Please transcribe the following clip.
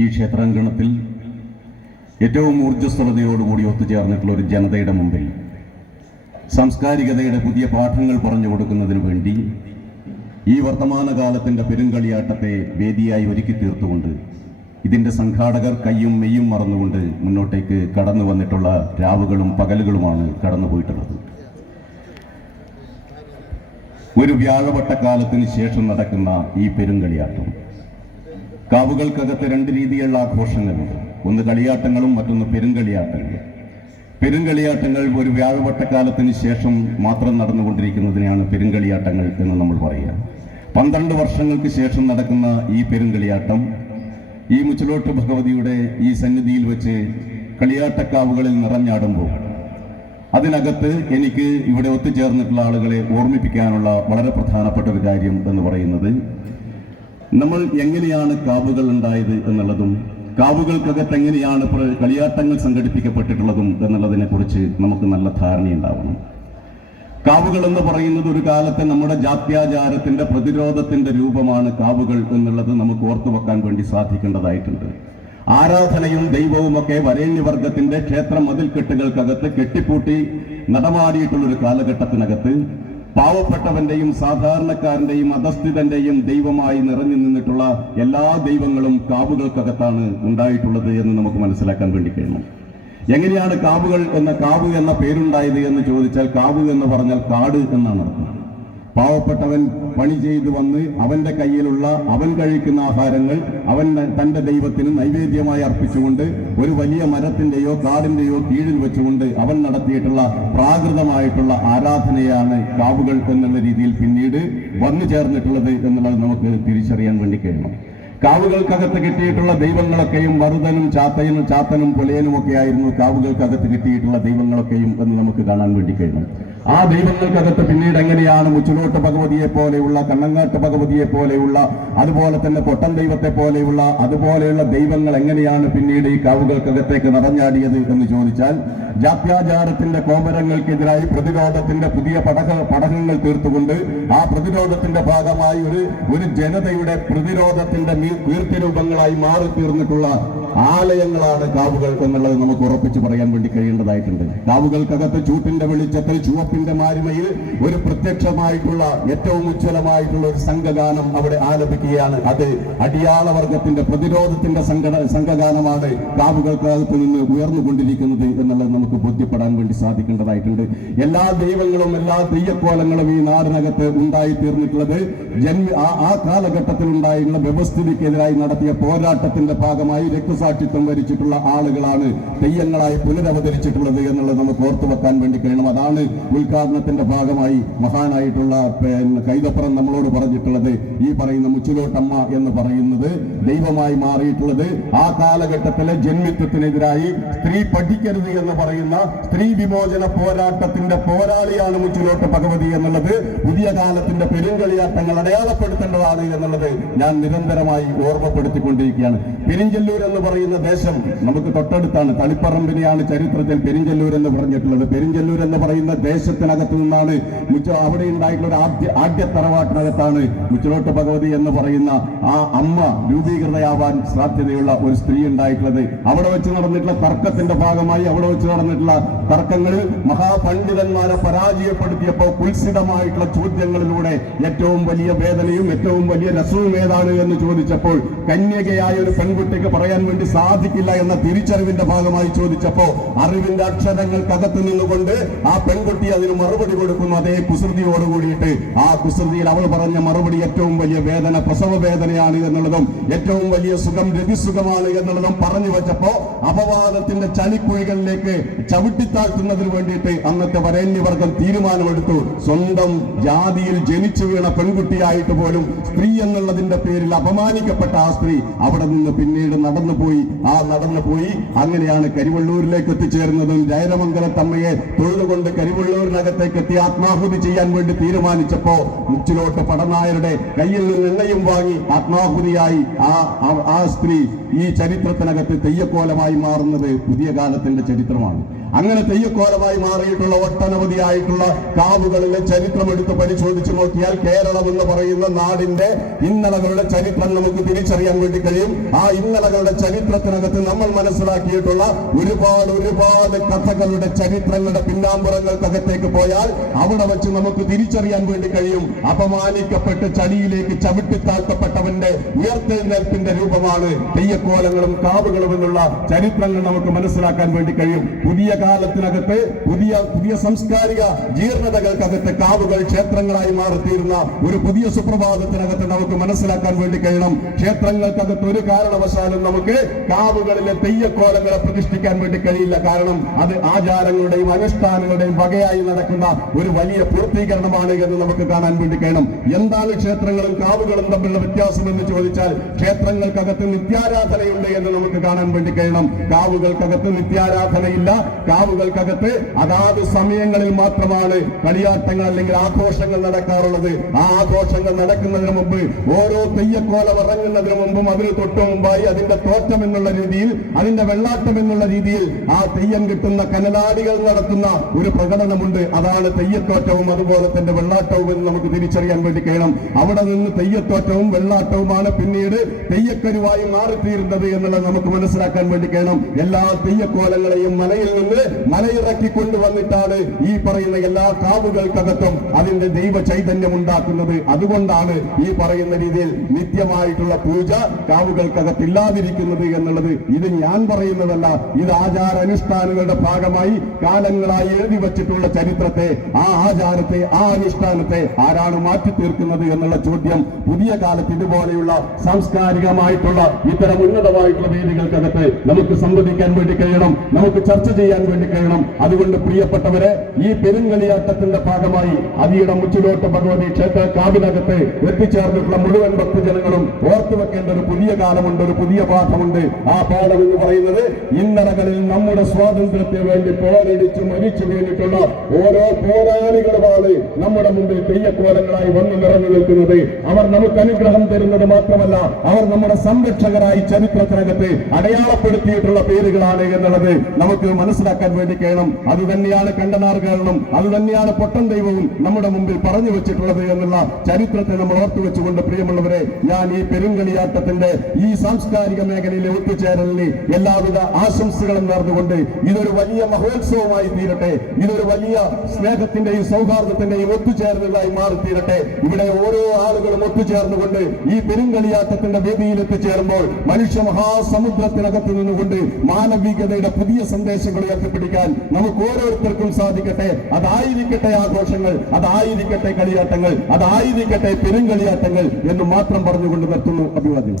ഈ ക്ഷേത്രാങ്കണത്തിൽ ഏറ്റവും ഊർജ്ജസ്വലതയോടുകൂടി ഒത്തുചേർന്നിട്ടുള്ള ഒരു ജനതയുടെ മുമ്പിൽ സാംസ്കാരികതയുടെ പുതിയ പാഠങ്ങൾ പറഞ്ഞു കൊടുക്കുന്നതിന് വേണ്ടി ഈ വർത്തമാനകാലത്തിൻ്റെ പെരുങ്കളിയാട്ടത്തെ വേദിയായി ഒരുക്കി തീർത്തുകൊണ്ട് ഇതിൻ്റെ സംഘാടകർ കയ്യും മെയ്യും മറന്നുകൊണ്ട് മുന്നോട്ടേക്ക് കടന്നു വന്നിട്ടുള്ള രാവുകളും പകലുകളുമാണ് കടന്നുപോയിട്ടുള്ളത്. ഒരു വ്യാഴവട്ടക്കാലത്തിന് ശേഷം നടക്കുന്ന ഈ പെരുങ്കളിയാട്ടം, കാവുകൾക്കകത്ത് രണ്ട് രീതിയിലുള്ള ആഘോഷങ്ങളുണ്ട്. ഒന്ന് കളിയാട്ടങ്ങളും മറ്റൊന്ന് പെരുങ്കളിയാട്ടങ്ങൾ. പെരുങ്കളിയാട്ടങ്ങൾ ഒരു വ്യാഴവട്ടക്കാലത്തിന് ശേഷം മാത്രം നടന്നുകൊണ്ടിരിക്കുന്നതിനെയാണ് പെരുങ്കളിയാട്ടങ്ങൾ എന്ന് നമ്മൾ പറയുക. 12 വർഷങ്ങൾക്ക് ശേഷം നടക്കുന്ന ഈ പെരുങ്കളിയാട്ടം ഈ മുച്ചിലോട്ട് ഭഗവതിയുടെ ഈ സന്നിധിയിൽ വെച്ച് കളിയാട്ടക്കാവുകളിൽ നിറഞ്ഞാടുമ്പോൾ അതിനകത്ത് എനിക്ക് ഇവിടെ ഒത്തുചേർന്നിട്ടുള്ള ആളുകളെ ഓർമ്മിപ്പിക്കാനുള്ള വളരെ പ്രധാനപ്പെട്ട ഒരു കാര്യം എന്ന് പറയുന്നത്, നമ്മൾ എങ്ങനെയാണ് കാവുകൾ ഉണ്ടായത് എന്നുള്ളതും കാവുകൾക്കകത്ത് എങ്ങനെയാണ് കളിയാട്ടങ്ങൾ സംഘടിപ്പിക്കപ്പെട്ടിട്ടുള്ളതും എന്നുള്ളതിനെ കുറിച്ച് നമുക്ക് നല്ല ധാരണയുണ്ടാവണം. കാവുകൾ എന്ന് പറയുന്നത് ഒരു കാലത്തെ നമ്മുടെ ജാത്യാചാരത്തിന്റെ പ്രതിരോധത്തിന്റെ രൂപമാണ് കാവുകൾ എന്നുള്ളത് നമുക്ക് ഓർത്തു വെക്കാൻ വേണ്ടി സാധിക്കേണ്ടതായിട്ടുണ്ട്. ആരാധനയും ദൈവവുമൊക്കെ വരേണ്യവർഗത്തിന്റെ ക്ഷേത്ര മതിൽക്കെട്ടുകൾക്കകത്ത് കെട്ടിപ്പൂട്ടി നടമാടിയിട്ടുള്ളൊരു കാലഘട്ടത്തിനകത്ത് പാവപ്പെട്ടവന്റെയും സാധാരണക്കാരന്റെയും അധസ്ഥിതന്റെയും ദൈവമായി നിറഞ്ഞു നിന്നിട്ടുള്ള എല്ലാ ദൈവങ്ങളും കാവുകൾക്കകത്താണ് ഉണ്ടായിട്ടുള്ളത് എന്ന് നമുക്ക് മനസ്സിലാക്കാൻ വേണ്ടി കഴിയണം. എങ്ങനെയാണ് കാവ് എന്ന പേരുണ്ടായത് എന്ന് ചോദിച്ചാൽ, കാവ് എന്ന് പറഞ്ഞാൽ കാട് എന്നാണ് അർത്ഥം. പാവപ്പെട്ടവൻ പണി ചെയ്തു വന്ന് അവന്റെ കയ്യിലുള്ള അവൻ കഴിക്കുന്ന ആഹാരങ്ങൾ അവൻ തന്റെ ദൈവത്തിന് നൈവേദ്യമായി അർപ്പിച്ചുകൊണ്ട് ഒരു വലിയ മരത്തിന്റെയോ കാടിന്റെയോ കീഴിൽ വെച്ചുകൊണ്ട് അവൻ നടത്തിയിട്ടുള്ള പ്രാകൃതമായിട്ടുള്ള ആരാധനയാണ് കാവുകൾ എന്നുള്ള രീതിയിൽ പിന്നീട് വന്നു ചേർന്നിട്ടുള്ളത് എന്നുള്ളത് നമുക്ക് തിരിച്ചറിയാൻ വേണ്ടി കഴിയണം. കാവുകൾക്കകത്ത് കിട്ടിയിട്ടുള്ള ദൈവങ്ങളൊക്കെയും മറുതനും ചാത്തനും പുലയനും ഒക്കെ ആയിരുന്നു കാവുകൾക്കകത്ത് കിട്ടിയിട്ടുള്ള ദൈവങ്ങളൊക്കെയും എന്ന് നമുക്ക് കാണാൻ വേണ്ടി കഴിയണം. ആ ദൈവങ്ങൾക്കകത്ത് പിന്നീട് എങ്ങനെയാണ് മുച്ചിലോട്ട് ഭഗവതിയെ പോലെയുള്ള, കണ്ണങ്ങാട്ട് ഭഗവതിയെ പോലെയുള്ള, അതുപോലെ തന്നെ പൊട്ടൻ ദൈവത്തെ പോലെയുള്ള അതുപോലെയുള്ള ദൈവങ്ങൾ എങ്ങനെയാണ് പിന്നീട് ഈ കാവുകൾക്കകത്തേക്ക് നിറഞ്ഞാടിയത് എന്ന് ചോദിച്ചാൽ, ജാത്യാചാരത്തിന്റെ കോമരങ്ങൾക്കെതിരായി പ്രതിരോധത്തിന്റെ പുതിയ പടകങ്ങൾ തീർത്തുകൊണ്ട് ആ പ്രതിരോധത്തിന്റെ ഭാഗമായി ഒരു ജനതയുടെ പ്രതിരോധത്തിന്റെ കീർത്തിരൂപങ്ങളായി മാറി തീർന്നിട്ടുള്ള ആലയങ്ങളാണ് കാവുകൾ എന്നുള്ളത് നമുക്ക് ഉറപ്പിച്ച് പറയാൻ വേണ്ടി കഴിയേണ്ടതായിട്ടുണ്ട്. കാവുകൾക്കകത്ത് ചൂട്ടിന്റെ വെളിച്ചത്തിൽ ചുവപ്പിന്റെ മാരിമയിൽ ഒരു പ്രത്യക്ഷമായിട്ടുള്ള ഏറ്റവും ഉജ്ജ്വലമായിട്ടുള്ള ഒരു സംഘഗാനം അവിടെ ആലപിക്കുകയാണ്. അത് അടിയാളവർഗത്തിന്റെ പ്രതിരോധത്തിന്റെ സംഘഗാനമാണ് കാവുകൾക്കകത്ത് നിന്ന് ഉയർന്നുകൊണ്ടിരിക്കുന്നത് എന്നുള്ളത് നമുക്ക് ബോധ്യപ്പെടാൻ വേണ്ടി സാധിക്കേണ്ടതായിട്ടുണ്ട്. എല്ലാ ദൈവങ്ങളും എല്ലാ തെയ്യക്കോലങ്ങളും ഈ നാടിനകത്ത് ഉണ്ടായി തീർന്നിട്ടുള്ളത് ആ കാലഘട്ടത്തിൽ ഉണ്ടായിരുന്ന വ്യവസ്ഥിതിക്കെതിരായി നടത്തിയ പോരാട്ടത്തിന്റെ ഭാഗമായി രക്തസാക്ഷിത്വം വരിച്ചിട്ടുള്ള ആളുകളാണ് തെയ്യങ്ങളായി പുനരവതരിച്ചിട്ടുള്ളത് എന്നുള്ളത് നമുക്ക് ഓർത്തു വെക്കാൻ വേണ്ടി കഴിയണം. അതാണ് ഉദ്ഘാടനത്തിന്റെ ഭാഗമായി മഹാനായിട്ടുള്ള കൈതപ്പുറം നമ്മളോട് പറഞ്ഞിട്ടുള്ളത്. ഈ പറയുന്ന മുച്ചിലോട്ടമ്മ എന്ന് പറയുന്നത് ദൈവമായി മാറിയിട്ടുള്ളത് ആ കാലഘട്ടത്തിലെ ജന്മിത്വത്തിനെതിരായി സ്ത്രീ പഠിക്കരുത് എന്ന് പറയുന്ന സ്ത്രീ വിമോചന പോരാട്ടത്തിന്റെ പോരാളിയാണ് മുച്ചിലോട്ട് ഭഗവതി എന്നുള്ളത് പുതിയ കാലത്തിന്റെ പെരുങ്കളിയാട്ടങ്ങൾ അടയാളപ്പെടുത്തേണ്ടതാണ് എന്നുള്ളത് ഞാൻ നിരന്തരമായി ഓർമ്മപ്പെടുത്തിക്കൊണ്ടിരിക്കുകയാണ്. പെരിഞ്ചല്ലൂർ എന്ന് പറയുന്ന ദേശം നമുക്ക് തൊട്ടടുത്താണ്. തളിപ്പറമ്പിനെയാണ് ചരിത്രത്തിൽ പെരിഞ്ചല്ലൂർ എന്ന് പറഞ്ഞിട്ടുള്ളത്. പെരിഞ്ചല്ലൂർ എന്ന് പറയുന്ന ദേശത്തിനകത്ത് നിന്നാണ് അവിടെ ഉണ്ടായിട്ടുള്ള ആദ്യ തറവാട്ടിനകത്താണ് മുച്ചിലോട്ട് ഭഗവതി എന്ന് പറയുന്ന ആ അമ്മ രൂപീകൃതയാവാൻ സാധ്യതയുള്ള ഒരു സ്ത്രീ ഉണ്ടായിട്ടുള്ളത്. അവിടെ വെച്ച് നടന്നിട്ടുള്ള തർക്കത്തിന്റെ ഭാഗമായി അവിടെ വെച്ച് നടന്നിട്ടുള്ള തർക്കങ്ങളിൽ മഹാപണ്ഡിതന്മാരെ പരാജയപ്പെടുത്തിയപ്പോൾ കുൽസിതമായിട്ടുള്ള ചോദ്യങ്ങളിലൂടെ ഏറ്റവും വലിയ വേദനയും ഏറ്റവും വലിയ രസവും ഏതാണ് എന്ന് ചോദിച്ചപ്പോൾ കന്യകയായ ഒരു പെൺകുട്ടിക്ക് പറയാൻ വേണ്ടി സാധിക്കില്ല എന്ന തിരിച്ചറിവിന്റെ ഭാഗമായി ചോദിച്ചപ്പോ അറിവിന്റെ അക്ഷരങ്ങൾക്കകത്ത് നിന്നുകൊണ്ട് ആ പെൺകുട്ടി അതിന് മറുപടി കൊടുക്കുന്നു. അതേ കുസൃതിയോട് കൂടിയിട്ട് ആ കുസൃതിയിൽ അവൾ പറഞ്ഞ മറുപടി ഏറ്റവും വലിയ വേദന പ്രസവ വേദനയാണ് എന്നുള്ളതും ഏറ്റവും വലിയ സുഖം രതിസുഖമാണ് എന്നുള്ളതും പറഞ്ഞു വെച്ചപ്പോ അപവാദത്തിന്റെ ചളിക്കുഴികളിലേക്ക് ചവിട്ടിത്താഴ്ത്തുന്നതിന് വേണ്ടിയിട്ട് അന്നത്തെ വരേണ്യവർഗം തീരുമാനമെടുത്തു. സ്വന്തം ജാതിയിൽ ജനിച്ചു വീണ പെൺകുട്ടിയായിട്ട് പോലും സ്ത്രീ എന്നുള്ളതിന്റെ പേരിൽ അപമാനിക്കപ്പെട്ട ആ സ്ത്രീ അവിടെ നിന്ന് പിന്നീട് നടന്നുപോയി. അങ്ങനെയാണ് കരിവള്ളൂരിലേക്ക് എത്തിച്ചേർന്നതും ജയരമംഗലത്തമ്മയെ തൊഴുതുകൊണ്ട് കരിവള്ളൂരിനകത്തേക്ക് എത്തി ആത്മാഹുതി ചെയ്യാൻ വേണ്ടി തീരുമാനിച്ചപ്പോ മുച്ചിലോട്ട് പടനായരുടെ കയ്യിൽ നിന്ന് എണ്ണയും വാങ്ങി ആത്മാഹുതിയായി ആ സ്ത്രീ ഈ ചരിത്രത്തിനകത്ത് തെയ്യക്കോലമായി മാറുന്നത് പുതിയ കാലത്തിന്റെ ചരിത്രമാണ്. അങ്ങനെ തെയ്യക്കോലമായി മാറിയിട്ടുള്ള ഒട്ടനവധിയായിട്ടുള്ള കാവുകളിലെ ചരിത്രം എടുത്ത് പരിശോധിച്ച് നോക്കിയാൽ കേരളം എന്ന് പറയുന്ന നാടിന്റെ ഇന്നലകളുടെ ചരിത്രം നമുക്ക് തിരിച്ചറിയാൻ വേണ്ടി കഴിയും. ആ ഇന്നലകളുടെ ചരിത്രത്തിനകത്ത് നമ്മൾ മനസ്സിലാക്കിയിട്ടുള്ള ഒരുപാട് കഥകളുടെ ചരിത്രങ്ങളുടെ പിന്നാമ്പുറങ്ങൾക്കകത്തേക്ക് പോയാൽ അവിടെ വെച്ച് നമുക്ക് തിരിച്ചറിയാൻ വേണ്ടി കഴിയും. അപമാനിക്കപ്പെട്ട് ചടിയിലേക്ക് ചവിട്ടിത്താഴ്ത്തപ്പെട്ടവന്റെ ഉയർത്തെഴുന്നേൽപ്പിന്റെ രൂപമാണ് തെയ്യക്കോലങ്ങളും കാവുകളും എന്നുള്ള ചരിത്രങ്ങൾ നമുക്ക് മനസ്സിലാക്കാൻ വേണ്ടി കഴിയും. പുതിയ കാലത്തിനകത്ത് പുതിയ സാംസ്കാരിക ജീർണതകൾക്കകത്ത് കാവുകൾ ക്ഷേത്രങ്ങളായി മാറിത്തീരുന്ന ഒരു പുതിയ സുപ്രഭാതത്തിനകത്ത് നമുക്ക് മനസ്സിലാക്കാൻ വേണ്ടി കഴിയണം. ക്ഷേത്രങ്ങൾക്കകത്ത് ഒരു കാരണവശാലും നമുക്ക് കാവുകളിലെ തെയ്യക്കോലങ്ങളെ പ്രതിഷ്ഠിക്കാൻ വേണ്ടി കഴിയില്ല. കാരണം അത് ആചാരങ്ങളുടെയും അനുഷ്ഠാനങ്ങളുടെയും വകയായി നടക്കുന്ന ഒരു വലിയ പൂർത്തീകരണമാണ് എന്ന് നമുക്ക് കാണാൻ വേണ്ടി കഴിയണം. എന്താണ് ക്ഷേത്രങ്ങളും കാവുകളും തമ്മിലുള്ള വ്യത്യാസം എന്ന് ചോദിച്ചാൽ ക്ഷേത്രങ്ങൾക്കകത്ത് നിത്യാരാധനയുണ്ട് എന്ന് നമുക്ക് കാണാൻ വേണ്ടി കഴിയണം. കാവുകൾക്കകത്ത് നിത്യാരാധനയില്ല. കാവുകൾക്കകത്ത് അതാത് സമയങ്ങളിൽ മാത്രമാണ് കളിയാട്ടങ്ങൾ അല്ലെങ്കിൽ ആഘോഷങ്ങൾ നടക്കാറുള്ളത്. ആ ആഘോഷങ്ങൾ നടക്കുന്നതിന് മുമ്പ് ഓരോ തെയ്യക്കോലം ഇറങ്ങുന്നതിന് മുമ്പും അതിന് തൊട്ടു മുമ്പായി അതിന്റെ തോറ്റം എന്നുള്ള രീതിയിൽ അതിന്റെ വെള്ളാട്ടം എന്നുള്ള രീതിയിൽ ആ തെയ്യം കിട്ടുന്ന കനലാടികൾ നടത്തുന്ന ഒരു പ്രകടനമുണ്ട്. അതാണ് തെയ്യത്തോറ്റവും അതുപോലെ തന്നെ വെള്ളാട്ടവും എന്ന് നമുക്ക് തിരിച്ചറിയാൻ വേണ്ടി കഴിയണം. അവിടെ നിന്ന് തെയ്യത്തോറ്റവും വെള്ളാട്ടവുമാണ് പിന്നീട് തെയ്യക്കരുവായി മാറിത്തീരുന്നത് എന്നുള്ളത് നമുക്ക് മനസ്സിലാക്കാൻ വേണ്ടി കഴിയണം. എല്ലാ തെയ്യക്കോലങ്ങളെയും മലയിൽ നിന്ന് മലയിറക്കി കൊണ്ടുവന്നിട്ടാണ് ഈ പറയുന്ന എല്ലാ കാവുകൾക്കകത്തും അതിന്റെ ദൈവ ചൈതന്യം ഉണ്ടാക്കുന്നത്. അതുകൊണ്ടാണ് ഈ പറയുന്ന രീതിയിൽ നിത്യമായിട്ടുള്ള പൂജ കാവുകൾക്കകത്ത് ഇല്ലാതിരിക്കുന്നത് എന്നുള്ളത്. ഇത് ഞാൻ പറയുന്നതല്ല, ഇത് ആചാര അനുഷ്ഠാനങ്ങളുടെ ഭാഗമായി കാലങ്ങളായി എഴുതി വച്ചിട്ടുള്ള ചരിത്രത്തെ, ആ ആചാരത്തെ, ആ അനുഷ്ഠാനത്തെ ആരാണ് മാറ്റി തീർക്കുന്നത് എന്നുള്ള ചോദ്യം പുതിയ കാലത്ത് ഇതുപോലെയുള്ള സാംസ്കാരികമായിട്ടുള്ള ഇത്തരം ഉന്നതമായിട്ടുള്ള വേദികൾക്കകത്ത് നമുക്ക് സംവദിക്കാൻ വേണ്ടി കഴിയണം, നമുക്ക് ചർച്ച ചെയ്യാൻ വേണ്ടി കഴിയണം. അതുകൊണ്ട് പ്രിയപ്പെട്ടവരെ, ഈ പെരുങ്കളിയാട്ടത്തിന്റെ ഭാഗമായി അതിയുടെ മുച്ചിലോട്ട് ഭഗവതി ക്ഷേത്ര കാവിനകത്ത് എത്തിച്ചേർന്നിട്ടുള്ള മുഴുവൻ ഭക്തജനങ്ങളും ഓർത്തുവെക്കേണ്ട ഒരു പുതിയ കാലമുണ്ട്, ഒരു പുതിയ പാഠമുണ്ട്. ആ പാഠം എന്ന് പറയുന്നത് ഇന്നലകളിൽ നമ്മുടെ സ്വാതന്ത്ര്യത്തിന് വേണ്ടി പോരടിച്ച് മരിച്ചു വീണിട്ടുള്ള ഓരോ പോരാളികളുമാണ് നമ്മുടെ മുമ്പിൽ തെയ്യക്കോലങ്ങളായി വന്നു നിറഞ്ഞു നിൽക്കുന്നത്. അവർ നമുക്ക് അനുഗ്രഹം തരുന്നത് മാത്രമല്ല, അവർ നമ്മുടെ സംരക്ഷകരായി ചരിത്രത്തിനകത്ത് അടയാളപ്പെടുത്തിയിട്ടുള്ള പേരുകളാണ് എന്നുള്ളത് നമുക്ക് മനസ്സിലാക്കാൻ വേണ്ടി കഴിയണം. അതുതന്നെയാണ് കണ്ടനാർകാരനും അതുതന്നെയാണ് പൊട്ടൻ ദൈവവും നമ്മുടെ മുമ്പിൽ പറഞ്ഞു വെച്ചിട്ടുള്ളത് എന്നുള്ള ചരിത്രത്തെ നമ്മൾ ഓർത്തുവെച്ചുകൊണ്ട് പ്രിയമുള്ളവരെ, ഞാൻ ഈ പെരുങ്കളിയാട്ടത്തിന്റെ ഈ സാംസ്കാരിക മേഖലയിലെ ഒത്തുചേരലിന് എല്ലാവിധ ആശംസകളും നേർന്നുകൊണ്ട് ഇതൊരു വലിയ മഹോത്സവമായി തീരട്ടെ, ഇതൊരു വലിയ സ്നേഹത്തിന്റെയും സൗഹാർദ്ദത്തിന്റെയും ഒത്തുചേരലുകളായി മാറി തീരട്ടെ. ഇവിടെ ഓരോ ആളുകളും ഒത്തുചേർന്നുകൊണ്ട് ഈ പെരുങ്കളിയാട്ടത്തിന്റെ വേദിയിൽ എത്തിച്ചേരുമ്പോൾ മനുഷ്യ മഹാസമുദ്രത്തിനകത്ത് നിന്നുകൊണ്ട് മാനവികതയുടെ പുതിയ സന്ദേശങ്ങൾ ഉയർത്തിപ്പിടിക്കാൻ നമുക്ക് ഓരോരുത്തർക്കും സാധിക്കട്ടെ. അതായിരിക്കട്ടെ ആഘോഷങ്ങൾ, അതായിരിക്കട്ടെ കളിയാട്ടങ്ങൾ, അതായിരിക്കട്ടെ പെരുങ്കളിയാട്ടങ്ങൾ എന്ന് മാത്രം പറഞ്ഞുകൊണ്ട് നിർത്തുന്നു. അഭിവാദ്യം.